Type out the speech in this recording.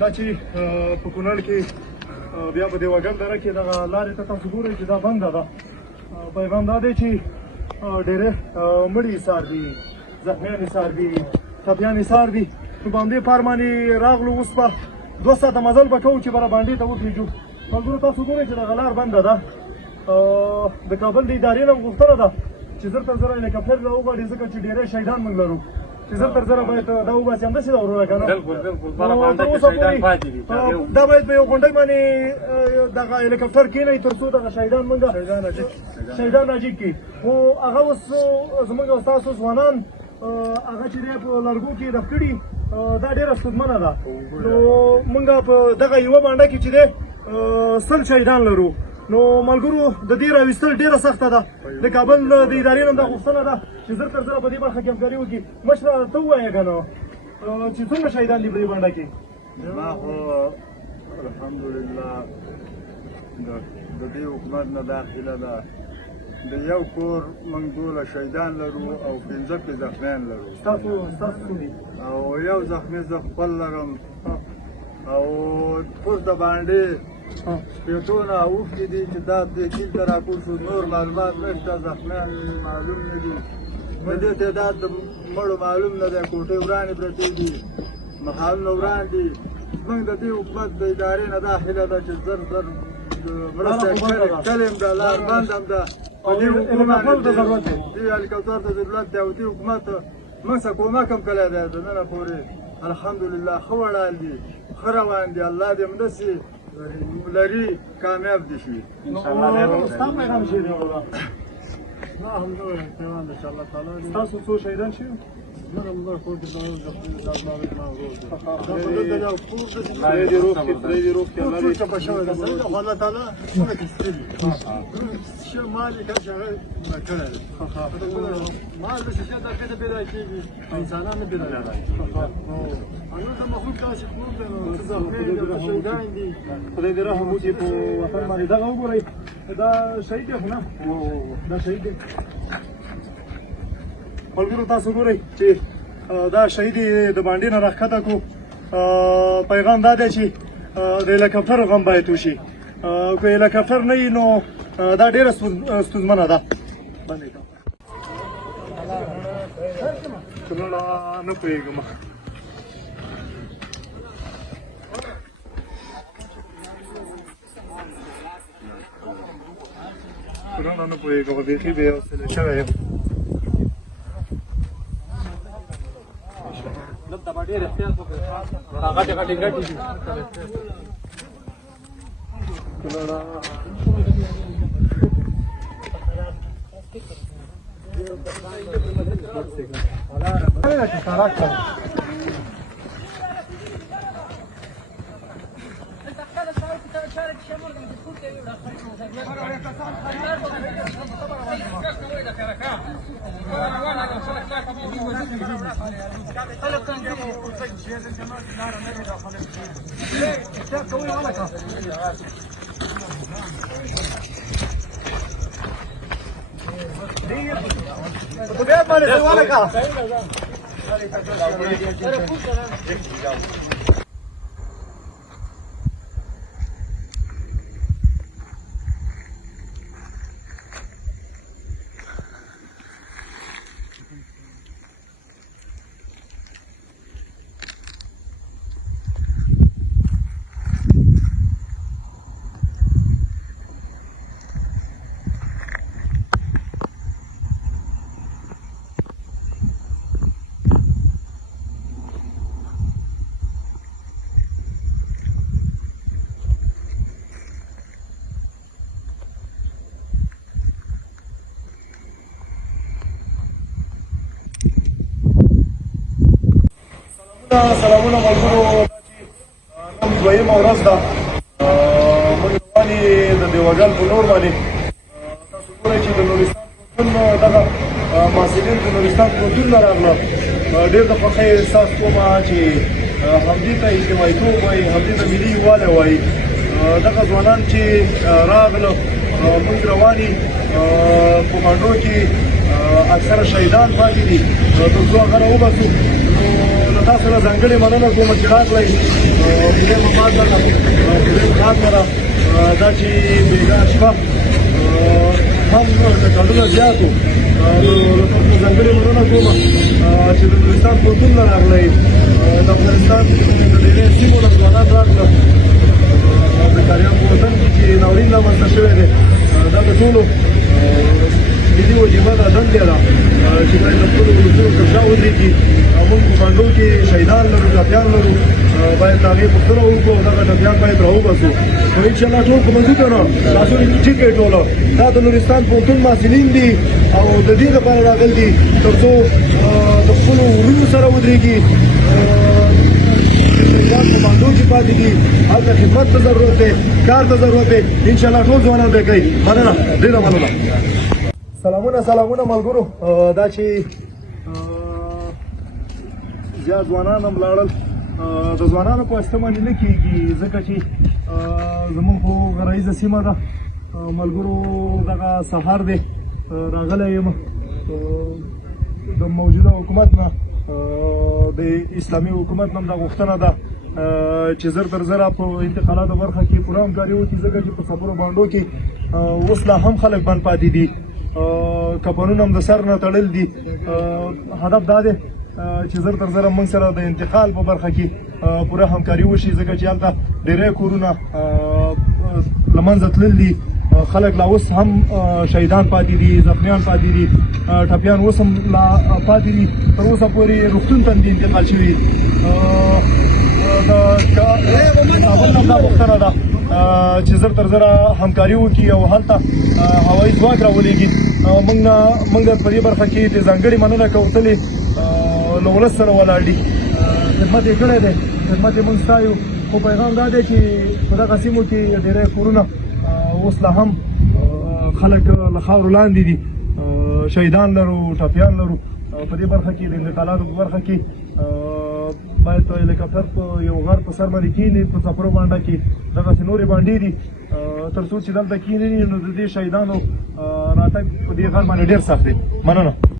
دا چې په کونړ کې بیا په دیوګل دره کې دغه لارې ته تاسو ګورئ چې دا بنده ده. پیغام دا دی چې ډېرې مړي ایسار دي، زخمیان ایسار دي، ټپیان ایسار دي. نو باندې پار باندې راغلو، اوس به 2 ساعته مزل به کوو چې بره باندې ته وخېږو. ملګرو تاسو ګورئ چې دغه لار بنده ده. د کابل د ادارې نه غوښتنه ده چې زر تر زره هلیکاپټر راوغواړي، ځکه چې ډېری شهیدان موږ لرو چې زر تر زره باید دا وباسي. همداسې ده ورونه که نه؟ دا باید په یو غونډۍ باندې دغه هلیکاپټر کېنئ تر څو دغه شهیدان موږ شهیدان ناجیب کړي. خو هغه اوس زموږ او ستاسو ځوانان هغه چې دی په لرګو کې ډف کړي، دا ډېره ستونزمنه ده. نو موږ په دغه یوه بانډه کې چې دی 100 شهیدان لرو. نو ملګرو د دې راویستل ډېره سخته ده. د کابل د ادارې نه دا غوښتنه ده چې زر تر زره په دې برخه کې همکاري وکړي. مشره ته ووایه که نه چې څومره شهیدان دي په دې بانډه کې؟ زما خو الحمدلله د دې حکومت نه داخله ده. د یو کور موږ 12 شهیدان لرو او 15 زخمیان لرو. ستاسو دي؟ او یو زخمي زه خپل لرم. او اوس د باندې شپېتونه اوښتي دي چې دا دې ته راکوز شو. نور معلومات نشته، زخمیان معلوم نه دي، د دې تعداد د مړو معلوم نه دی. کوټې ورانې پرتې دي، محلونه وران دي. موږ د دې حکومت د ادارې نه دا هیله ده چې زر زر مرسته کړي. کلیم ده، لار بند هم ده. په دې حکومت دې هلیکاپټر ته ضرورت دی او دې حکومت موږ څه کومک هم کړی دی. د ننه پورې الحمدلله ښه ولاړ دي، ښه روان دي. الله دې همداسې لري کامیاب دي شي ستا پیغام شي دی والله. ما همدغه پیغام دی چې الله تعالی دې ستاسو څو شهیدان شوي؟ زموږ همدغه کور کې زموږ زخمي دي، دا زما ورور دی. خدای دې روغ کړي، خدای دې روغ کړي. الله دې چپه شوی دی، الله تعالی څونه کښتې دي ښه مال یې کړی چې هغه مړه کړی دی. مال د شیشه دا کښته پیدا کېږي، انسانان نه پیدا کېږي. هغه د مخلوق داسې کور دی، نو زخمي دي، شهیدان دي. خدای دې رحم وکړي په وطن باندې. دغه وګورئ، دا شهید دی خو نه؟ دا شهید دی. ملګرو تاسو ګورئ چې دا شهید د باندې نه راښکته کړو. پیغام دا دی چې د هلیکاپټر غم باید وشي. که هلیکاپټر نه وي نو دا ډېره ستونزمنه ده. بندې کړه. نه پوهېږم. نه پوهېږم، بیخي بې حوصلې شوی یم. دلته به ډېر احتیاط وکړئ، غټې غټې ګټې دي. سلامونه ملګرو، نن دویمه ورځ ده. موږ روان یې د دیوګل په لور باندې. تاسو ګورئ چې د نورستان پوهنتون دغه محصلین د نورستان پوهنتون نه راغله. ډېر د خوښۍ احساس کوم چې همدې ته اجتماعیتوب وایي، همدې ته ملي یووالی وایي. دغه ځوانان چې راغله، موږ روان یو په منډو کې اکثره شهیدان پاتې دي. تر څو هغه راوباسو نو له تاسو له ځانګړې مننه کوم چې راغلی درېیم آباد لره درېیم ښار لره دا چې بېګا شپه هم ټکرونه زیات وو نو تاسو ځانګړې مننه کوم چې د نورستان پوهنتون نه راغلی د افغانستان د ډېرې سیمو نه ځوانان راغله د کاریان په وطن کې چې ناورین رامنځته شوی دی دا د ټولو ملي وجیبه ده دندې ده چې باید د خپلو ولسونو تر شا ودرېږي موږ په بانډو کې شهیدان لرو ټپیان لرو باید د هغې پوښتنه وکړو او دغه ټپیان باید راوباسو نو انشاءالله ټول په مضبوطه نه لاسونه ټیټ کړئ ټوله دا د نورستان پوهنتون محصلین دي او د دې لپاره راغلي دي تر څو د خپلو وروڼو سره ودرېږي شهیدان په بانډو کې پاتې دي هلته خدمت ته ضرورت دی کار ته ضرورت دی انشاءالله ټول ځوانان به کوي مننه ډېره مننه سلامونه ملګرو دا چې زیات ځوانان هم لاړل د ځوانانو په واسطه باندې نه کېږي ځکه چې زموږ خو غرایزه سیمه ده ملګرو دغه سفر دی راغلی یم د موجوده حکومت نه د اسلامي حکومت نه هم دا غوښتنه ده چې زر تر زره په انتقالاتو برخه کې پوره همکاري وکړي ځکه چې په څلورو بانډو کې اوس لا هم خلک بند پاتې دي کپنونه هم د سر نه تړل دي هدف دا دی چې زر تر زره موږ سره د انتقال په برخه کې پوره همکاري وشي ځکه چې هلته ډېری کورونه له منځه تلل دي خلک لا اوس هم شهیدان پاتې دي زخمیان پاتې دي ټپیان اوس هم لا پاتې دي تر اوسه پورې روغتون ته دي انتقال شوي د کابل نه دا غوښتنه ده چې زر تر زره همکاري وکړي او هلته هوایي ځواک راولېږي موږ په دې برخه کې د ځانګړې مننه کوو تلې له ولس سره ولاړ دي خدمت یې کړی دی خدمت یې موږ ستایو خو پیغام دا دی چې په دغه سیمو کې ډېری کورونه اوس لا هم خلک له خاورو لاندې دي شهیدان لرو ټپیان لرو په دې برخه کې د انتقالاتو په برخه کې باید هلیکاپټر په یو غر په سر باندې کېني په څپرو بانډه کې دغسې نورې بانډې دي تر څو چې دلته کېني نو د دې شهیدانو راتګ په دې غر باندې ډېر سخت دی مننه